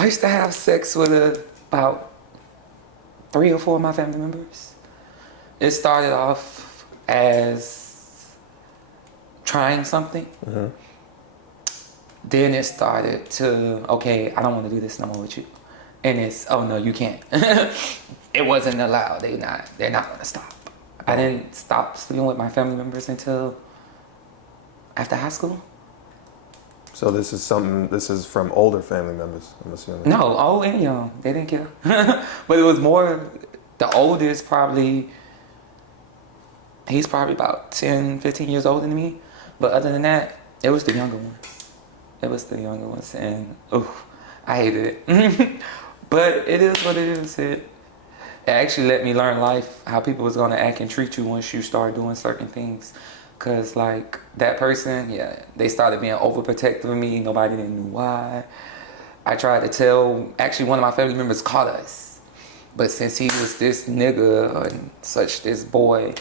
I used to have sex with about 3 or 4 of my family members. It started off as trying something. Then it started to, okay, I don't want to do this no more with you. And it's, oh no, you can't. It wasn't allowed. They're not gonna stop. I didn't stop sleeping with my family members until after high school. So this is from older family members, I'm assuming. No, old and young. They didn't care. But it was more, the oldest he's probably about 10, 15 years older than me. But other than that, it was the younger ones. And, I hated it. But it is what it is. It actually let me learn life, how people was going to act and treat you once you start doing certain things. Because, like, that person, they started being overprotective of me. Nobody didn't know why. I tried to tell, actually, one of my family members caught us. But since he was this nigga and such, this boy,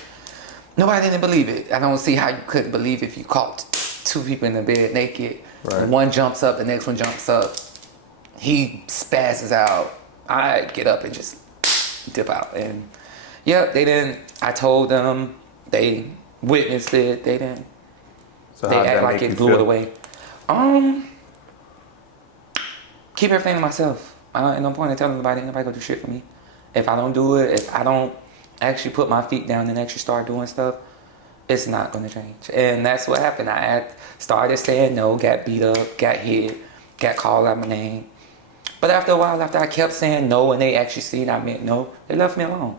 nobody didn't believe it. I don't see how you couldn't believe if you caught 2 people in the bed naked. Right. And one jumps up, the next one jumps up. He spazzes out. I get up and just dip out. And they didn't. I told them. They witnessed it. They didn't. So they act like it blew it away. Keep everything to myself. Ain't no point in telling anybody gonna do shit for me. If I don't do it, if I don't actually put my feet down and actually start doing stuff, it's not gonna change. And that's what happened. I started saying no, got beat up, got hit, got called out my name. But after a while, after I kept saying no and they actually seen I meant no, they left me alone.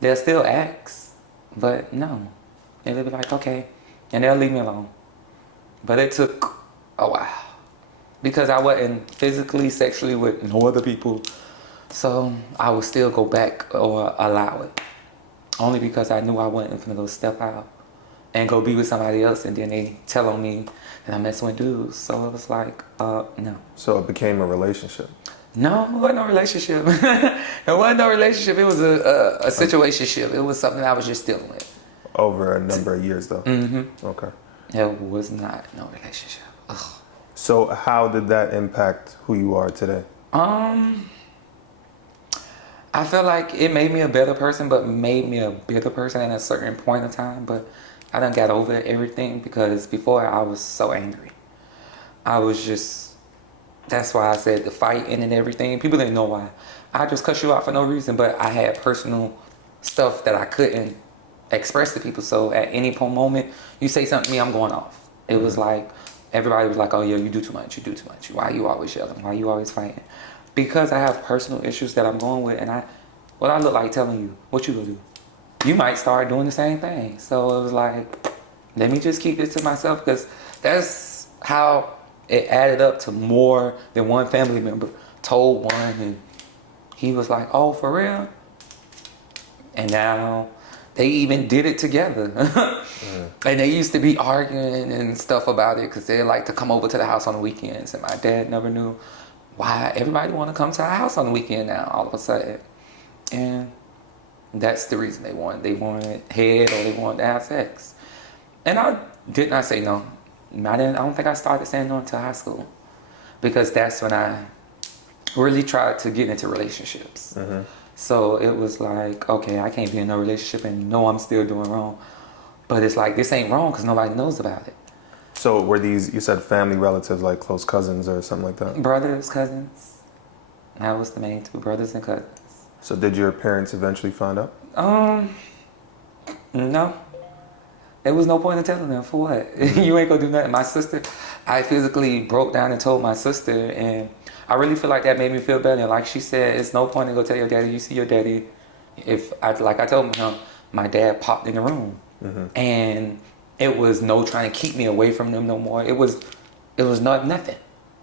They'll still ask, but no. They'll be like, okay, and they'll leave me alone. But it took a while because I wasn't physically, sexually with no other people. So I would still go back or allow it. Only because I knew I wasn't finna go step out and go be with somebody else, and then they tell on me that I'm messing with dudes. So it was like, no. So it became a relationship? No, it wasn't no relationship. It wasn't no relationship. It was a situationship. It was something I was just dealing with. Over a number of years, though? Mm-hmm. Okay. It was not no relationship. Ugh. So how did that impact who you are today? I feel like it made me a better person, but made me a bitter person at a certain point in time. But I done got over everything because before I was so angry. I was just, that's why I said the fighting and everything. People didn't know why. I just cut you out for no reason, but I had personal stuff that I couldn't express to people. So at any moment, you say something to me, I'm going off. It was like, everybody was like, oh yeah, you do too much. Why you always yelling? Why you always fighting? Because I have personal issues that I'm going with, and what I look like telling you, what you gonna do? You might start doing the same thing. So it was like, let me just keep this to myself, because that's how it added up to more than one family member told one, and he was like, oh, for real? And now they even did it together. And they used to be arguing and stuff about it because they like to come over to the house on the weekends, and my dad never knew why everybody want to come to our house on the weekend now all of a sudden. And that's the reason they wanted head, or they wanted to have sex. And I did not say no. I don't think I started saying no until high school, because that's when I really tried to get into relationships. So it was like, okay, I can't be in no relationship and know I'm still doing wrong. But it's like, this ain't wrong because nobody knows about it. So were these, you said family relatives, like close cousins or something like that? Brothers, cousins. That was the main two, brothers and cousins. So did your parents eventually find out? No. There was no point in telling them. For what? You ain't gonna do nothing. My sister, I physically broke down and told my sister, and I really feel like that made me feel better. Like she said, it's no point to go tell your daddy. You see your daddy. Like I told him, my dad popped in the room, and it was no trying to keep me away from them no more. It was nothing.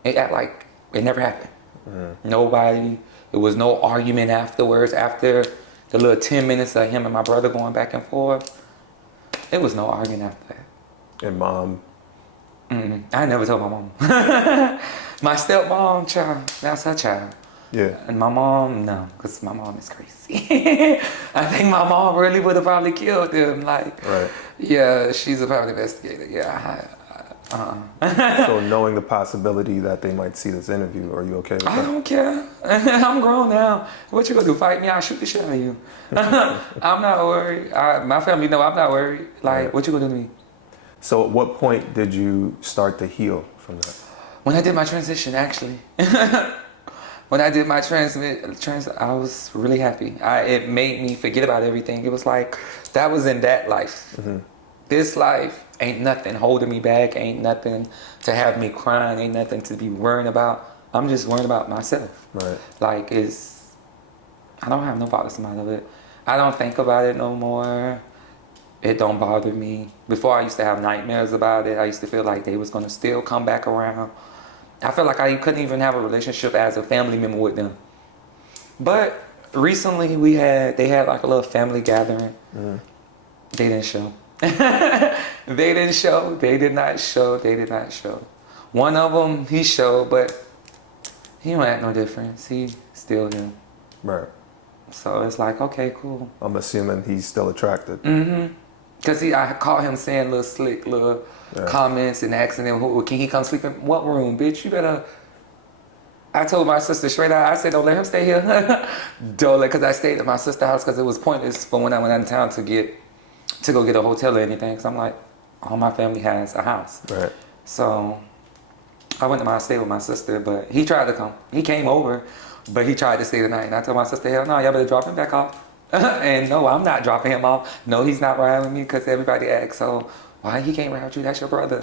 It act like it never happened. Nobody. It was no argument afterwards. After the little 10 minutes of him and my brother going back and forth, it was no argument after that. And mom? I never told my mom. My stepmom, child, that's her child. Yeah. And my mom, no, because my mom is crazy. I think my mom really would have probably killed them. Like, right. Yeah, she's a private investigator. Yeah, So knowing the possibility that they might see this interview, are you okay with I that? don't care. I'm grown now. What you gonna do? Fight me? I'll shoot the shit out of you. I'm not worried. My family know I'm not worried. Like, Right. what you gonna do to me? So at what point did you start to heal from that? When I did my transition, actually. When I did my I was really happy. It made me forget about everything. It was like, that was in that life. This life ain't nothing holding me back, ain't nothing to have me crying, ain't nothing to be worrying about. I'm just worrying about myself. Right. Like, I don't have no thoughts about it. I don't think about it no more. It don't bother me. Before I used to have nightmares about it. I used to feel like they was gonna still come back around. I felt like I couldn't even have a relationship as a family member with them. But recently they had like a little family gathering. They didn't show. They didn't show. They did not show. They did not show. One of them, he showed, but he don't act no difference. He still him. Right. So it's like, okay, cool. I'm assuming he's still attracted. Cause I caught him saying little slick little comments and asking him, can he come sleep in what room, bitch? You better. I told my sister straight out. I said, don't let him stay here. Don't let, cause I stayed at my sister's house because it was pointless for when I went out of town to go get a hotel or anything. Cause I'm like, all my family has a house. Right. So I went to stay with my sister, but he tried to come. He came over, but he tried to stay the night. And I told my sister, hell no, y'all better drop him back off. And no, I'm not dropping him off. No, he's not riding with me because everybody asks, so why he can't ride with you? That's your brother.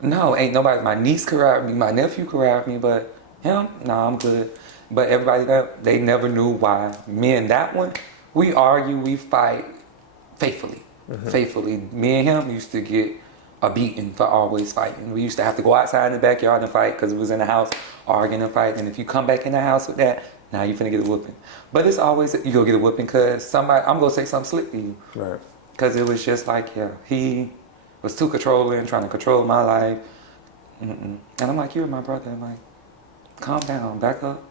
No, ain't nobody. My niece could ride with me. My nephew could ride with me, but him, no, I'm good. But everybody, they never knew why. Me and that one, we argue, we fight faithfully. Faithfully. Me and him used to get a beating for always fighting. We used to have to go outside in the backyard and fight because we was in the house arguing and fighting. And if you come back in the house with that, now you finna get a whooping. But it's always you go get a whooping because I'm gonna say something slick to you. Right. Because it was just like, yeah, he was too controlling, trying to control my life. And I'm like, you're my brother. I'm like, calm down, back up.